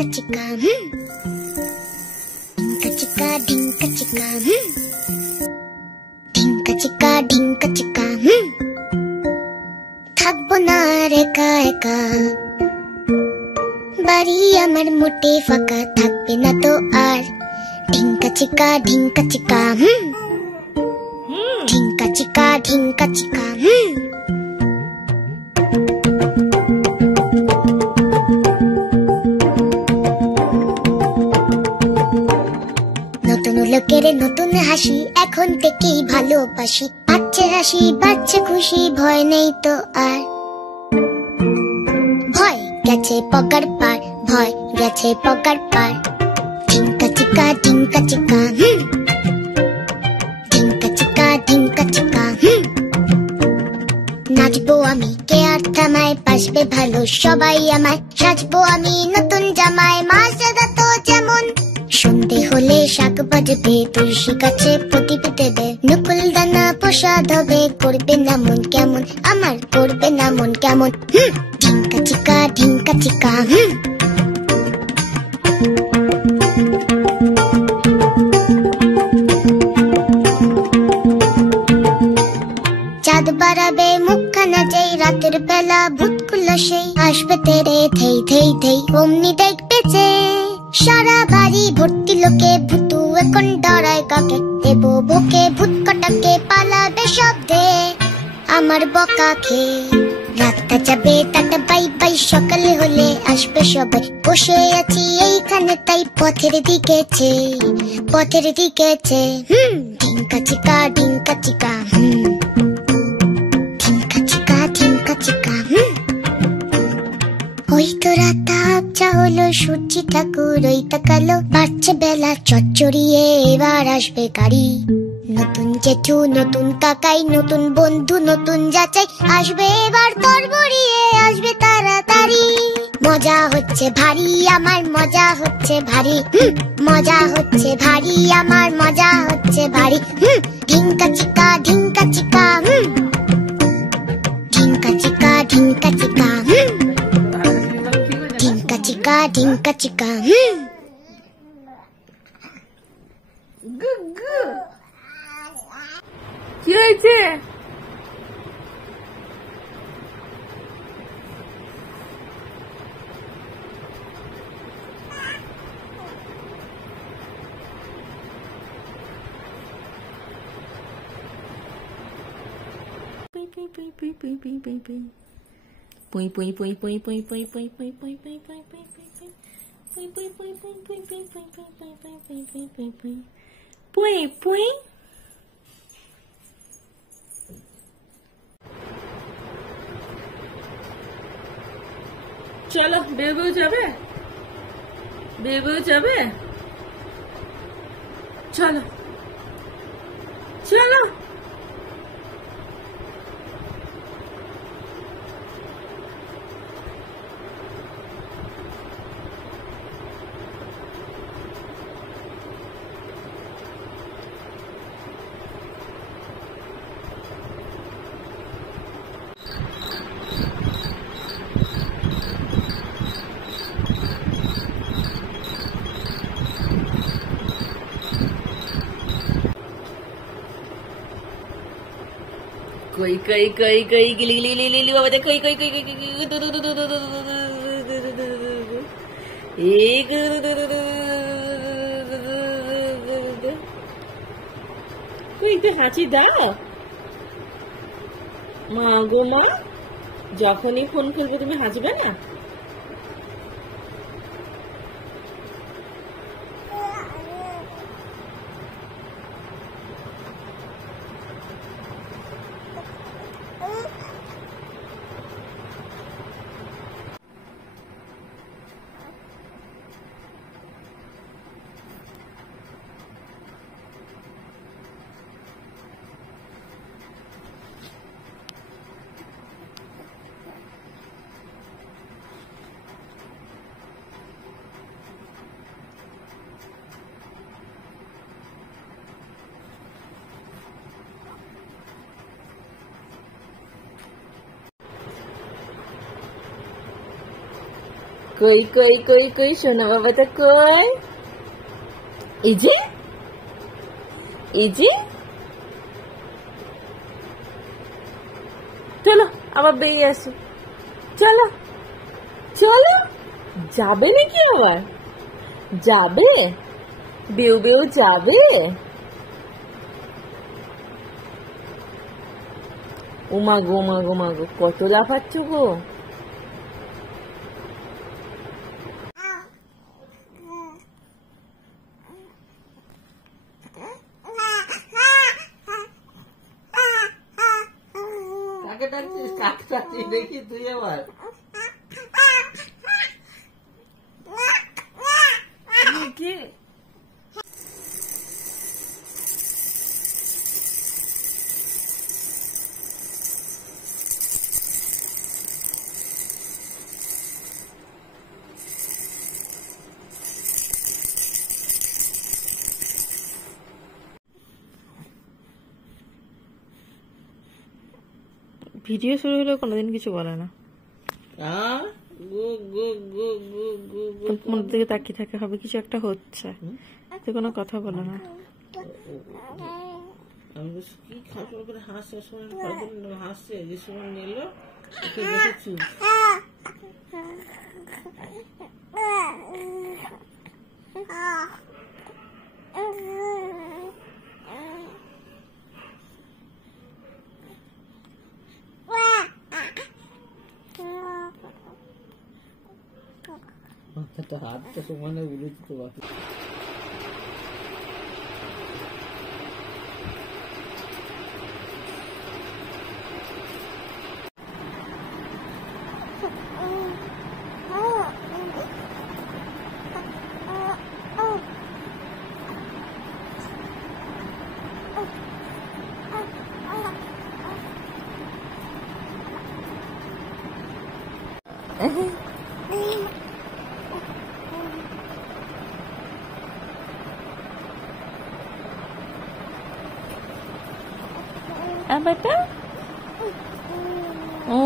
ढिंका चिका ढिंका चिका ढिंका चिका ढिंका चिका ढिंका चिका থাকবো না আর একা একা বাড়ি আমার মোটে ফাঁকা থাকবে না তো আর ঢিঙ্কা চিকা ঢিঙ্কা চিকা ঢিঙ্কা চিকা ঢিঙ্কা চিকা নতুন লোকের নতুন হাসি এখন থেকেই ভালোবাসি বাচ্চা হাসি বাচ্চা খুশি ভয় নেই তো আর ভয় গেছে পকার পার ভয় গেছে পকার পার ঢিঙ্কা চিকা ঢিঙ্কা চিকা ঢিঙ্কা চিকা ঢিঙ্কা চিকা নাচবো আমি কে আর থামায় বাসবে ভালো সবাই আমায় সাজবো আমি নতুন জামায় মা সাদা তো যেমন সন্ধে হলে শাক বাজবে তুলসী গাছে প্রদীপ দেবে নকুল দানা প্রসাদ হবে করবে না মন কেমন আমার করবে না মন কেমন ঢিঙ্কা চিকা ঢিঙ্কা চিকা চাঁদ বাড়াবে মুখখানা যেই রাতের বেলা ভূতগুলো সেই আসবে তেরে থেই থেই থেই অমনি দেখবে যে সারা বাড়ি ভর্তি লোকে ভূতু এখন ডরায় কাকে দেব বুকে ভূত কটাকে পালাবে শব্দে আমার বকা খেয়ে রাতটা যাবে টাটা বাই বাই সকালে হলে আসবে সবাই বসে আছি এইখানে তাই পথের দিকে পথের দিকে ঢিঙ্কা চিকা ঢিঙ্কা চিকা ঢিঙ্কা চিকা ঢিঙ্কা চিকা ওই তো রাত আবছা হলো সূর্য ঠাকুর ওই তাকালো বাড়ছে বেলা চচ্চড়িয়ে এবার আসবে গাড়ি নতুন জেঠু নতুন কাকাই নতুন বন্ধু নতুন যাচাই আসবে এবার তরবরিয়ে আসবে তাড়াতাড়ি মজা হচ্ছে ভারী আমার মজা হচ্ছে ভারী মজা হচ্ছে ভারী আমার মজা হচ্ছে ভারী ঢিঙ্কা চিকা ঢিঙ্কা চিকা ঢিঙ্কা চিকা ঢিঙ্কা চিকা ঢিঙ্কা চিকা ঢিঙ্কা চিকা কি হয়েছে চলো বেবু যাবে বেবু যাবে চলো চলো कोई कोई कोई कोई गिली गिली गिली गिली बाबा कोई कोई कोई कोई एक कोई तो হাঁচি দাও মা গো মা যখনই ফোন করবে তুমি হাসবে না কই কই কই কই সোনা বাবাটা কই? এই যে চলো আবার বেরিয়ে আসো, চলো চলো। যাবে নাকি আবার? যাবে? বেউ বেউ যাবে? ওমা গো মা গো মা গো, কত লাফাচ্ছ গো। কাকে ডাকছিস? কাকে ডাকছিস দেখি তুই আবার? কি ভিডিও শুরু হলে কোনোদিন কিছু বলে না, মনের দিকে তাকিয়ে থাকে, হবে কিছু একটা হচ্ছে, কোনো কথা বলে না। হাসছে যে সময় নিল হাতটা সমানে উড়েছে তো বাকি। বেটা ও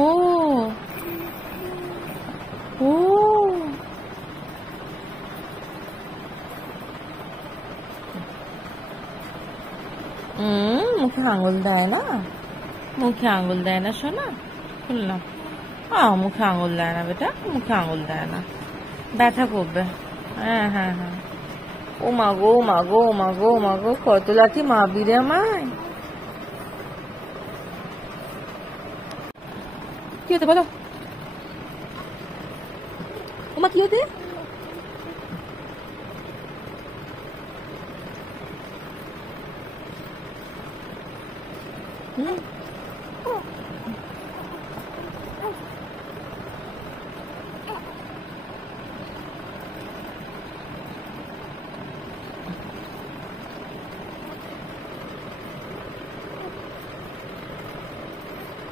ও মুখে আঙুল দেয় না, মুখে আঙুল দেয় না সোনা, শুনলাম। মুখে আঙুল দেয় না বেটা, মুখে আঙুল দেয় না, ব্যথা করবে। হ্যাঁ হ্যাঁ হ্যাঁ। ও মা গো মা গো মা গো মা গো, কত লাঠি মারবি রে আমায়। কি হতে বলো? ওমা কি হতে?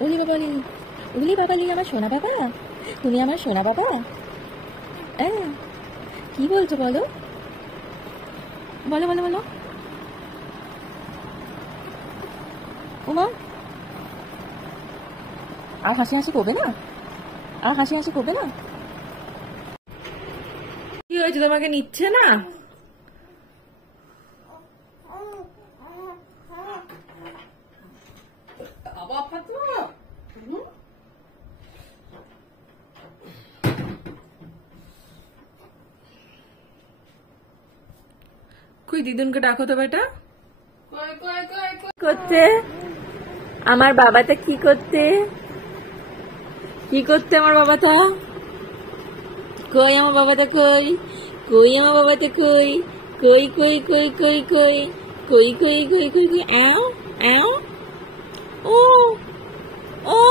ওলি বাবালি, ওলি বাবালি, আমার সোনা বাবা, তুমি আমার সোনা বাবা। কি বলছো বলো, বলো বলো বলো। ওমা আর হাসি হাসি করবে না, আর হাসি হাসি করবে না। কি হয়েছে, তোমাকে নিচ্ছে না? কই দিদুনকে ডাকো তো বেটা। করতে আমার বাবাটা কি করতে, কি করতে আমার বাবাটা? কই আমার বাবাটা, কই কই আমার বাবাটা, কই কই কই কই কই কই কই কই কই কই কই। আও আও ও ও